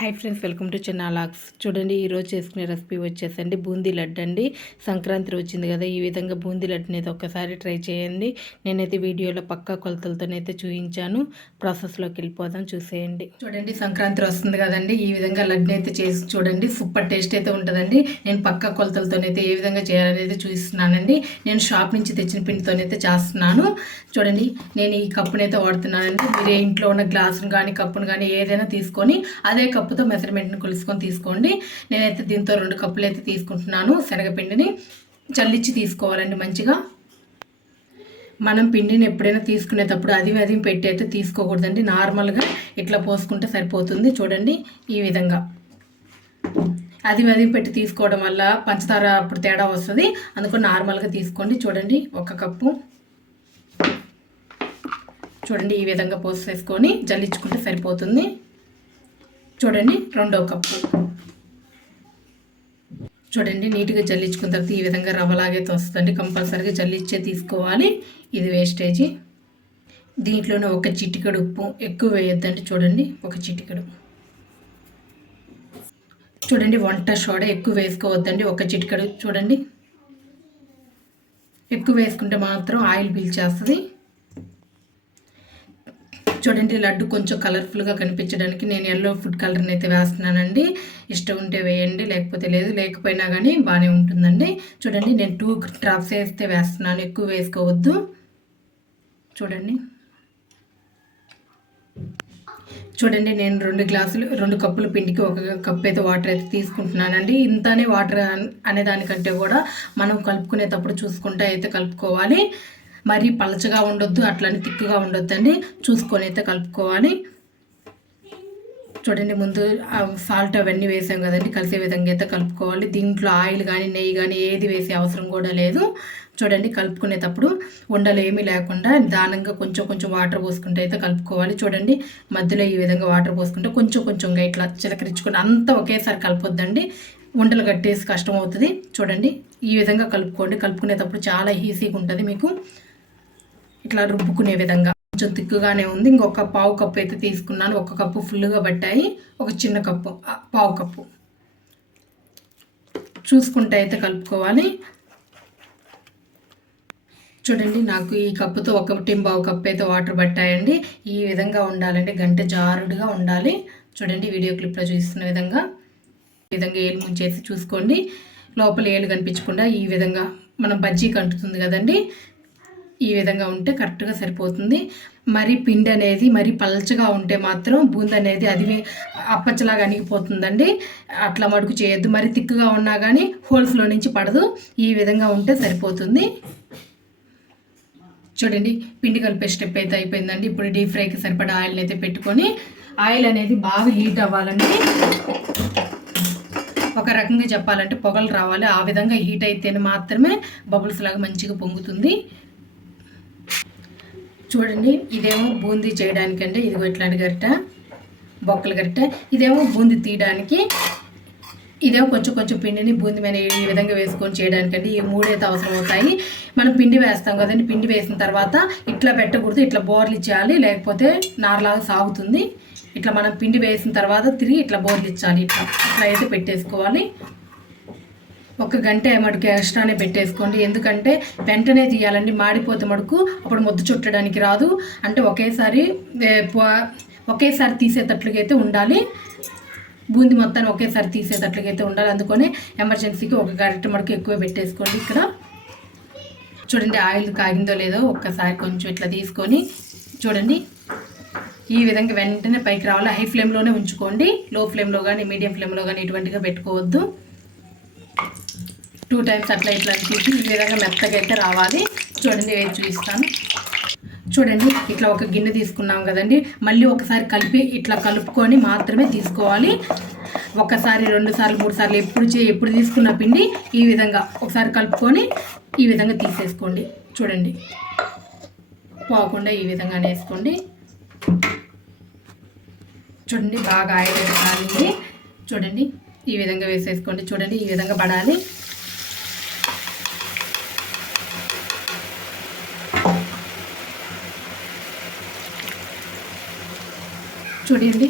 Hi friends welcome to చిన్న లాక్స్ చూడండి ఈరోజు చేసుకునే రెసిపీ వచ్చేసండి బూందీ లడ్డు అండి. సంక్రాంతి వచ్చింది కదా ఈ విధంగా బూందీ లడ్డుని అయితే ఒక్కసారి ట్రై చేయండి. నేనైతే వీడియోలో పక్కా కొలతలతోనైతే చూపించాను ప్రాసెస్లోకి వెళ్ళిపోదాం చూసేయండి. చూడండి సంక్రాంతి వస్తుంది కదండి ఈ విధంగా లడ్డుని అయితే చేసి చూడండి సూపర్ టేస్ట్ అయితే ఉంటుందండి. నేను పక్కా కొలతలతోనైతే ఏ విధంగా చేయాలనేది చూపిస్తున్నానండి నేను షాప్ నుంచి తెచ్చిన పిండితోనైతే చేస్తున్నాను. చూడండి నేను ఈ కప్పునైతే వాడుతున్నానండి. మీరు ఇంట్లో ఉన్న గ్లాసును కానీ కప్పును కానీ ఏదైనా తీసుకొని అదే కప్పుతో మెజర్మెంట్ని కొలుసుకొని తీసుకోండి. నేనైతే దీంతో రెండు కప్పులు అయితే తీసుకుంటున్నాను. శనగపిండిని చల్లించి తీసుకోవాలండి మంచిగా. మనం పిండిని ఎప్పుడైనా తీసుకునేటప్పుడు అది అది పెట్టి అయితే తీసుకోకూడదండి. నార్మల్గా ఇట్లా పోసుకుంటే సరిపోతుంది. చూడండి ఈ విధంగా. అది అది పెట్టి తీసుకోవడం వల్ల పంచదార అప్పుడు తేడా వస్తుంది. అందుకని నార్మల్గా తీసుకోండి. చూడండి ఒక కప్పు. చూడండి ఈ విధంగా పోసేసుకొని జల్లించుకుంటే సరిపోతుంది. చూడండి రెండో కప్పు. చూడండి నీట్గా జల్లించుకున్న తర్వాత ఈ విధంగా రవ్వలాగే వస్తుందండి కంపల్సరీగా జల్లిచ్చే తీసుకోవాలి. ఇది వేస్టేజీ. దీంట్లోనే ఒక చిటికెడు ఉప్పు ఎక్కువ వేయొద్దండి. చూడండి ఒక చిటికెడు. చూడండి వంట సోడా ఎక్కువ వేసుకోవద్దండి. ఒక చిటికెడు. చూడండి. ఎక్కువ వేసుకుంటే మాత్రం ఆయిల్ పీల్చేస్తుంది. చూడండి లడ్డు కొంచెం కలర్ఫుల్గా కనిపించడానికి నేను ఎల్లో ఫుడ్ కలర్ని అయితే వేస్తున్నానండి. ఇష్టం ఉంటే వేయండి లేకపోతే లేదు. లేకపోయినా కానీ బాగానే ఉంటుందండి. చూడండి నేను టూ డ్రాప్స్ వేస్తే వేస్తున్నాను. ఎక్కువ వేసుకోవద్దు. చూడండి. చూడండి నేను రెండు గ్లాసులు రెండు కప్పుల పిండికి ఒక కప్ అయితే వాటర్ అయితే తీసుకుంటున్నానండి. ఇంతనే వాటర్ అనే దానికంటే కూడా మనం కలుపుకునేటప్పుడు చూసుకుంటే అయితే కలుపుకోవాలి. మరీ పలచగా ఉండొద్దు అట్లని తిక్కుగా ఉండొద్దండి. చూసుకొని అయితే కలుపుకోవాలి. చూడండి ముందు సాల్ట్ అవన్నీ వేసాం కదండి. కలిసే విధంగా అయితే కలుపుకోవాలి. దీంట్లో ఆయిల్ కానీ నెయ్యి కానీ ఏది వేసే అవసరం కూడా లేదు. చూడండి కలుపుకునేటప్పుడు ఉండలు ఏమీ లేకుండా దానంగా కొంచెం కొంచెం వాటర్ పోసుకుంటే అయితే కలుపుకోవాలి. చూడండి మధ్యలో ఈ విధంగా వాటర్ పోసుకుంటే కొంచెం కొంచెంగా ఇట్లా చిలకరించుకుని అంతా ఒకేసారి కలపొద్దండి. ఉండలు కట్టేసి కష్టం అవుతుంది. చూడండి ఈ విధంగా కలుపుకోండి. కలుపుకునేటప్పుడు చాలా ఈజీగా ఉంటుంది మీకు. ఇట్లా రుబ్బుకునే విధంగా. కొంచెం తిక్కుగానే ఉంది. ఇంకొక పావు కప్పు అయితే తీసుకున్నాను. ఒక కప్పు ఫుల్గా పట్టాయి. ఒక చిన్న కప్పు పావు కప్పు. చూసుకుంటే అయితే కలుపుకోవాలి. చూడండి నాకు ఈ కప్పుతో ఒక పావు కప్పు అయితే వాటర్ పట్టాయండి. ఈ విధంగా ఉండాలండి. గంట జారుడుగా ఉండాలి. చూడండి వీడియో క్లిప్లో చూస్తున్న విధంగా. ఈ విధంగా ఏలు ముంచేసి చూసుకోండి. లోపల ఏలు కనిపించకుండా ఈ విధంగా మనం బజ్జీకి అంటుతుంది కదండి. ఈ విధంగా ఉంటే కరెక్ట్గా సరిపోతుంది. మరి పిండి అనేది మరి పల్చగా ఉంటే మాత్రం బూంద్ అనేది అది అప్పచ్చలాగా అణిగిపోతుందండి. అట్లా మడుకు చేయొద్దు. మరి తిక్కుగా ఉన్నా కానీ హోల్స్లో నుంచి పడదు. ఈ విధంగా ఉంటే సరిపోతుంది. చూడండి పిండి కలిపే స్టెప్ అయితే అయిపోయిందండి. ఇప్పుడు డీప్ ఫ్రైకి సరిపడా ఆయిల్ని అయితే పెట్టుకొని ఆయిల్ అనేది బాగా హీట్ అవ్వాలండి ఒక రకంగా చెప్పాలంటే పొగలు రావాలి. ఆ విధంగా హీట్ అయితేనే మాత్రమే బబుల్స్ లాగా మంచిగా పొంగుతుంది. చూడండి ఇదేమో బూందీ చేయడానికి అంటే ఇదిగో ఇట్లాంటి గరిట బొక్కల గరిట. ఇదేమో బూందీ తీయడానికి ఇదేమో కొంచెం కొంచెం పిండిని బూంది మీద ఈ విధంగా వేసుకొని చేయడానికంటే ఈ మూడైతే అవసరం అవుతాయి. మనం పిండి వేస్తాం కదండి పిండి వేసిన తర్వాత ఇట్లా పెట్టకూడదు ఇట్లా బోర్లు ఇచ్చేయాలి లేకపోతే నారలాగా సాగుతుంది. ఇట్లా మనం పిండి వేసిన తర్వాత తిరిగి ఇట్లా బోర్లు ఇచ్చాలి ఇట్లా. ఇట్లా అయితే పెట్టేసుకోవాలి. ఒక గంట మటుకు ఎక్స్ట్రానే పెట్టేసుకోండి. ఎందుకంటే వెంటనే తీయాలండి. మాడిపోతే మటుకు అప్పుడు ముద్ద చుట్టడానికి రాదు. అంటే ఒకేసారి ఒకేసారి తీసేటట్లుగా అయితే ఉండాలి. బూంది మొత్తాన్ని ఒకేసారి తీసేటట్లుగా అయితే ఉండాలి. అందుకనే ఎమర్జెన్సీకి ఒక గంట మటుకు ఎక్కువ పెట్టేసుకోండి ఇక్కడ. చూడండి ఆయిల్ కాగిందో లేదో ఒక్కసారి కొంచెం ఇట్లా తీసుకొని చూడండి. ఈ విధంగా వెంటనే పైకి రావాలి? హై ఫ్లేమ్లోనే ఉంచుకోండి. లో ఫ్లేమ్లో కానీ మీడియం ఫ్లేమ్లో కానీ ఇటువంటిగా పెట్టుకోవద్దు. టూ టైమ్స్ అట్లా ఇట్లా చూసి ఈ విధంగా మెత్తగా అయితే రావాలి. చూడండి వేసి చూపిస్తాను. చూడండి ఇట్లా ఒక గిన్నె తీసుకున్నాం కదండి. మళ్ళీ ఒకసారి కలిపి ఇట్లా కలుపుకొని మాత్రమే తీసుకోవాలి. ఒకసారి రెండు సార్లు మూడు సార్లు ఎప్పుడు చే ఎప్పుడు తీసుకున్న పిండి ఈ విధంగా ఒకసారి కలుపుకొని ఈ విధంగా తీసేసుకోండి. చూడండి పోకుండా ఈ విధంగా వేసుకోండి. చూడండి బాగా ఆయిల్ కాలింది చూడండి ఈ విధంగా వేసేసుకోండి. చూడండి ఈ విధంగా పడాలి. చూడండి.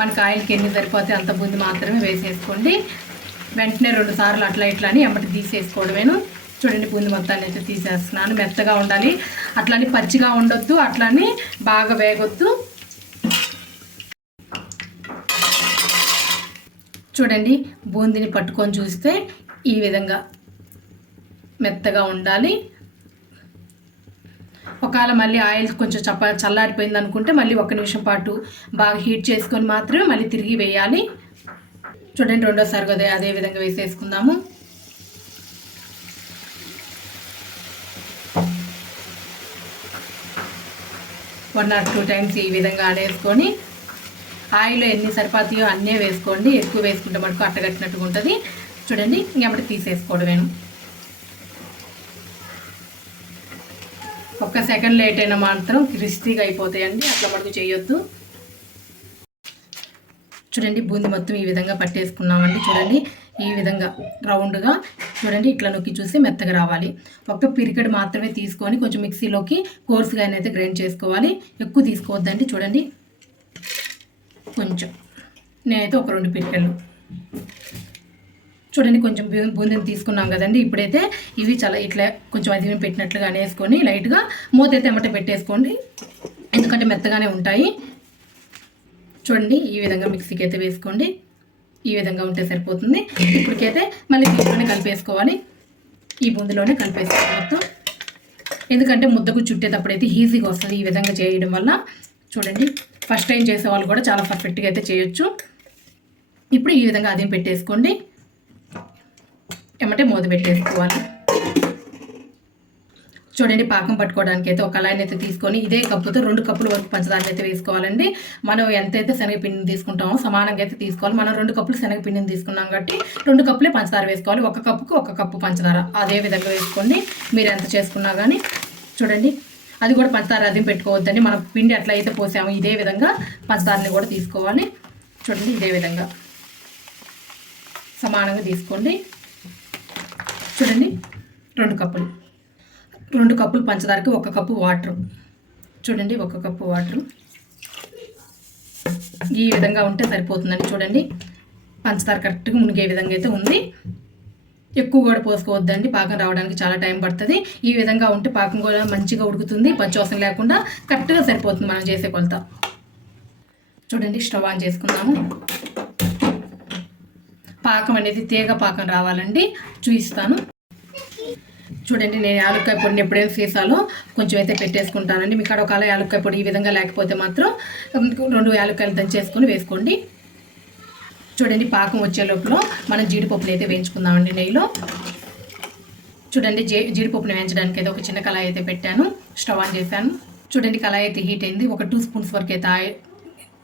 మనకు ఆయిల్కి ఎన్ని సరిపోతే అంత బూంది మాత్రమే వేసేసుకోండి. వెంటనే రెండు సార్లు అట్లా ఇట్లా అని ఎమ్మటి తీసేసుకోవడమేను. చూడండి బూంది మొత్తాన్ని అయితే తీసేస్తున్నాను. మెత్తగా ఉండాలి. అట్లని పచ్చిగా ఉండొద్దు అట్లని బాగా వేగొద్దు. చూడండి బూందీని పట్టుకొని చూస్తే ఈ విధంగా మెత్తగా ఉండాలి. ఒకవేళ మళ్ళీ ఆయిల్ కొంచెం చప్ప చల్లారిపోయింది అనుకుంటే మళ్ళీ ఒక నిమిషం పాటు బాగా హీట్ చేసుకొని మాత్రమే మళ్ళీ తిరిగి వేయాలి. చూడండి రెండోసారి అదే అదే విధంగా వేసేసుకుందాము. వన్ ఆర్ టూ టైమ్స్ ఈ విధంగా ఆడేసుకొని ఆయిల్ ఎన్ని సరిపోతాయో అన్నీ వేసుకోండి. ఎక్కువ వేసుకుంటే మటుకు అట్టగట్టినట్టుగా ఉంటుంది. చూడండి ఇంకెప్పటి తీసేసుకోవడమేను. ఒక్క సెకండ్ లేట్ అయినా మాత్రం క్రిస్పీగా అయిపోతాయండి. అట్లా మనకు చేయొద్దు. చూడండి బూంది మొత్తం ఈ విధంగా పట్టేసుకున్నామండి. చూడండి ఈ విధంగా రౌండ్గా చూడండి ఇట్లా నొక్కి చూసి మెత్తగా రావాలి. ఒక్క పిరికెడ్ మాత్రమే తీసుకొని కొంచెం మిక్సీలోకి కోర్సుగా అయితే గ్రైండ్ చేసుకోవాలి. ఎక్కువ తీసుకోవద్దండి. చూడండి కొంచెం నేనైతే ఒక రెండు పిరికెళ్ళు. చూడండి కొంచెం బూందీని తీసుకున్నాం కదండి. ఇప్పుడైతే ఇవి చాలా ఇట్లా కొంచెం అది పెట్టినట్లుగా వేసుకొని లైట్గా మూత అయితే ఎమ్మట పెట్టేసుకోండి. ఎందుకంటే మెత్తగానే ఉంటాయి. చూడండి ఈ విధంగా మిక్సీకి అయితే వేసుకోండి. ఈ విధంగా ఉంటే సరిపోతుంది. ఇప్పటికైతే మళ్ళీ దీంట్లోనే కలిపేసుకోవాలి. ఈ బూందిలోనే కలిపేసుకోవాలి మొత్తం. ఎందుకంటే ముద్దకు చుట్టేటప్పుడు అయితే ఈజీగా వస్తుంది ఈ విధంగా చేయడం వల్ల. చూడండి ఫస్ట్ టైం చేసే వాళ్ళు కూడా చాలా పర్ఫెక్ట్గా అయితే చేయొచ్చు. ఇప్పుడు ఈ విధంగా అదేం పెట్టేసుకోండి. ఎమ్మటే మూత పెట్టేసుకోవాలి. చూడండి పాకం పట్టుకోవడానికి అయితే ఒక కళాయిని అయితే తీసుకొని ఇదే కప్పుతో రెండు కప్పుల వరకు పంచదార అయితే వేసుకోవాలండి. మనం ఎంతైతే శనగపిండిని తీసుకుంటామో సమానంగా అయితే తీసుకోవాలి. మనం రెండు కప్పులు శనగపిండిని తీసుకున్నాం కాబట్టి రెండు కప్పులే పంచదార వేసుకోవాలి. ఒక కప్పుకు ఒక కప్పు పంచదార. అదే విధంగా వేసుకోండి. మీరు ఎంత చేసుకున్నా కానీ చూడండి అది కూడా పంచదార అది పెట్టుకోవద్దండి. మనం పిండి ఎట్లా అయితే పోసామో. ఇదే విధంగా పంచదారని కూడా తీసుకోవాలి. చూడండి ఇదే విధంగా సమానంగా తీసుకోండి. చూడండి. రెండు కప్పులు. రెండు కప్పులు పంచదారకి ఒక కప్పు వాటర్. చూడండి ఒక కప్పు వాటర్. ఈ విధంగా ఉంటే సరిపోతుందండి చూడండి. పంచదార కరెక్ట్గా మునిగే విధంగా అయితే ఉంది. ఎక్కువ కూడా పోసుకోవద్దండి. పాకం రావడానికి చాలా టైం పడుతుంది. ఈ విధంగా ఉంటే పాకం కూడా మంచిగా ఉడుకుతుంది. పచ్చివాసన లేకుండా కరెక్ట్గా సరిపోతుంది మనం చేసే కొలత. చూడండి స్టవ్ ఆన్ చేసుకుందాము పాకం అనేది తీగ పాకం రావాలండి. చూపిస్తాను. చూడండి నేను యాలక్కాయ పొడిని ఎప్పుడైనా సీసాలో కొంచెం అయితే పెట్టేసుకుంటానండి. మీకు అక్కడ ఒక యాలక్కాయ పొడి ఈ విధంగా లేకపోతే మాత్రం రెండు యాలక్కాయలు దంచేసుకొని వేసుకోండి. చూడండి పాకం వచ్చే లోపల మనం జీడిపప్పులు అయితే వేయించుకుందామండి నెయ్యిలో. చూడండి జీ జీడిపప్పుని వేయించడానికి అయితే ఒక చిన్న కళాయి అయితే పెట్టాను. స్టవ్ ఆన్ చేశాను. చూడండి కళాయి అయితే హీట్ అయింది. ఒక టూ స్పూన్స్ వరకు అయితే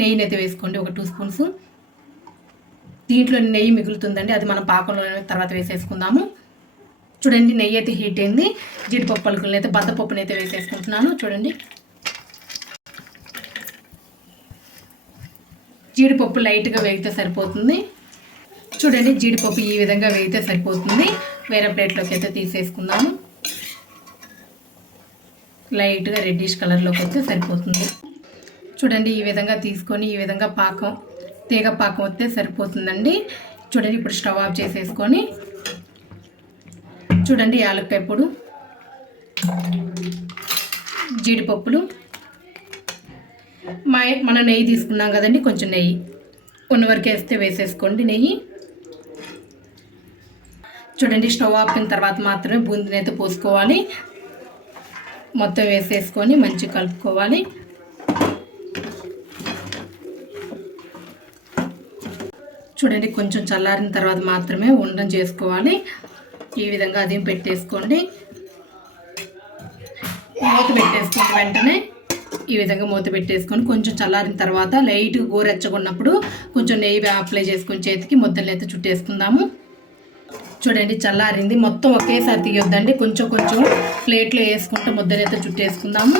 నెయ్యిని అయితే వేసుకోండి. ఒక టూ స్పూన్స్. దీంట్లో నెయ్యి మిగులుతుందండి. అది మనం పాకంలో తర్వాత వేసేసుకుందాము. చూడండి నెయ్యి అయితే హీట్ అయింది. జీడిపప్పు పలుకులను అయితే బద్దపప్పుని అయితే వేసేసుకుంటున్నాను. చూడండి. జీడిపప్పు లైట్గా వేగితే సరిపోతుంది. చూడండి జీడిపప్పు ఈ విధంగా వేగితే సరిపోతుంది. వేరే ప్లేట్లోకి అయితే తీసేసుకుందాము. లైట్గా రెడ్డిష్ కలర్లోకి వస్తే సరిపోతుంది. చూడండి ఈ విధంగా తీసుకొని ఈ విధంగా పాకం తీగ పాకం వస్తే సరిపోతుందండి. చూడండి ఇప్పుడు స్టవ్ ఆఫ్ చేసేసుకొని చూడండి యాలక్కాయ పొడు జీడిపప్పులు. మా మన నెయ్యి తీసుకున్నాం కదండి కొంచెం నెయ్యి. ఉన్న వరకు వేస్తే వేసేసుకోండి నెయ్యి. చూడండి స్టవ్ ఆపిన తర్వాత మాత్రమే బూందీని అయితే పోసుకోవాలి. మొత్తం వేసేసుకొని మంచిగా కలుపుకోవాలి. చూడండి కొంచెం చల్లారిన తర్వాత మాత్రమే ఉండం చేసుకోవాలి. ఈ విధంగా అది పెట్టేసుకోండి. మూత పెట్టేసుకున్న వెంటనే ఈ విధంగా మూత పెట్టేసుకొని కొంచెం చల్లారిన తర్వాత లైట్ గోరెచ్చకున్నప్పుడు కొంచెం నెయ్యి అప్లై చేసుకొని చేతికి ముద్దలు అయితే చుట్టేసుకుందాము. చూడండి చల్లారింది. మొత్తం ఒకేసారి తీయొద్దండి. కొంచెం కొంచెం ప్లేట్లో వేసుకుంటూ ముద్దనైతే చుట్టేసుకుందాము.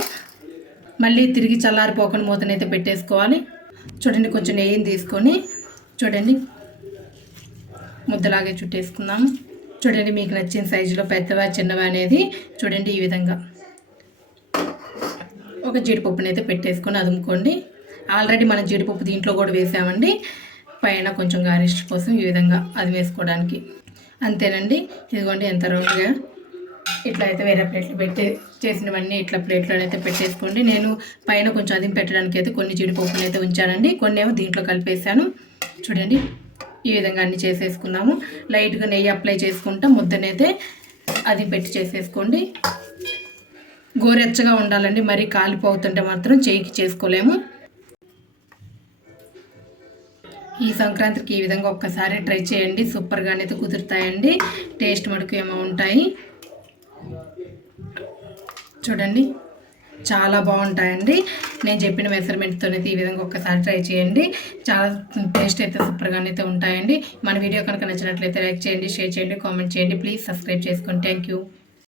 మళ్ళీ తిరిగి చల్లారిపోకుండా మూతనైతే పెట్టేసుకోవాలి. చూడండి కొంచెం నెయ్యిని తీసుకొని చూడండి ముద్దలాగే చుట్టేసుకుందాము. చూడండి మీకు నచ్చిన సైజులో పెద్దవా చిన్నవా అనేది చూడండి ఈ విధంగా. ఒక జీడిపప్పుని అయితే పెట్టేసుకొని అదుముకోండి. ఆల్రెడీ మనం జీడిపప్పు దీంట్లో కూడా వేసామండి. పైన కొంచెం గార్నిష్ కోసం ఈ విధంగా అది వేసుకోవడానికి. అంతేనండి. ఇదిగోండి ఎంత రౌండ్గా ఇట్లా అయితే వేరే ప్లేట్లు పెట్టి చేసినవన్నీ ఇట్లా ప్లేట్లో అయితే పెట్టేసుకోండి. నేను పైన కొంచెం అదిం పెట్టడానికి అయితే కొన్ని జీడిపప్పులు అయితే ఉంచానండి. కొన్ని ఏమో దీంట్లో కలిపేసాను చూడండి. ఈ విధంగా అన్ని చేసేసుకున్నాము. లైట్గా నెయ్యి అప్లై చేసుకుంటా ముద్దనైతే అది పెట్టి చేసేసుకోండి. గోరెచ్చగా ఉండాలండి మరీ కాలిపోతుంటే మాత్రం చేయికి చేసుకోలేము. ఈ సంక్రాంతికి ఈ విధంగా ఒక్కసారి ట్రై చేయండి సూపర్గా అయితే కుదురుతాయండి. టేస్ట్ మటుకు ఏమో ఉంటాయి. చూడండి. చాలా బాగుంటాయండి. నేను చెప్పిన మెజర్మెంట్తో ఈ విధంగా ఒక్కసారి ట్రై చేయండి. చాలా టేస్ట్ అయితే సూపర్గా అయితే ఉంటాయండి. మన వీడియో కనుక నచ్చినట్లయితే లైక్ చేయండి షేర్ చేయండి కామెంట్ చేయండి. ప్లీజ్ సబ్స్క్రైబ్ చేసుకోండి థ్యాంక్ యూ